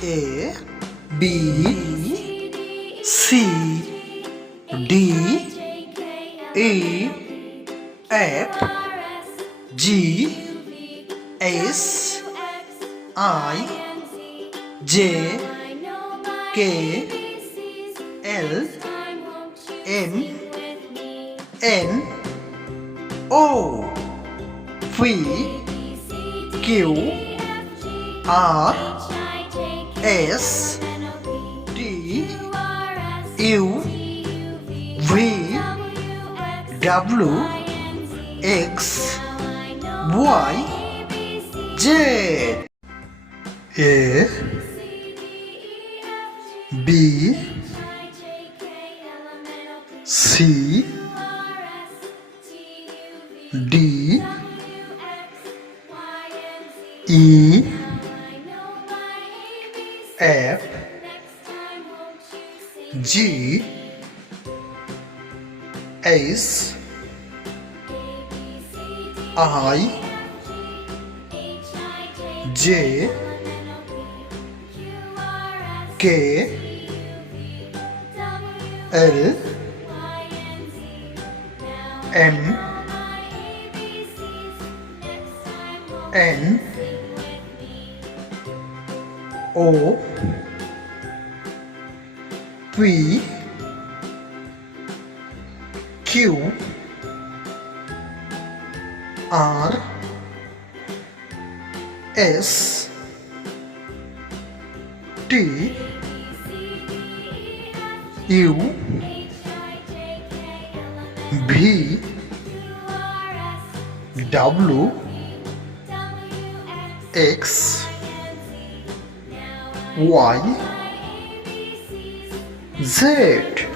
A B C D E F G H I J K L M N O P Q R S T U V W X Y Z. A B C D E F G H I J K L M N O P Q R S T U V W X Y Z.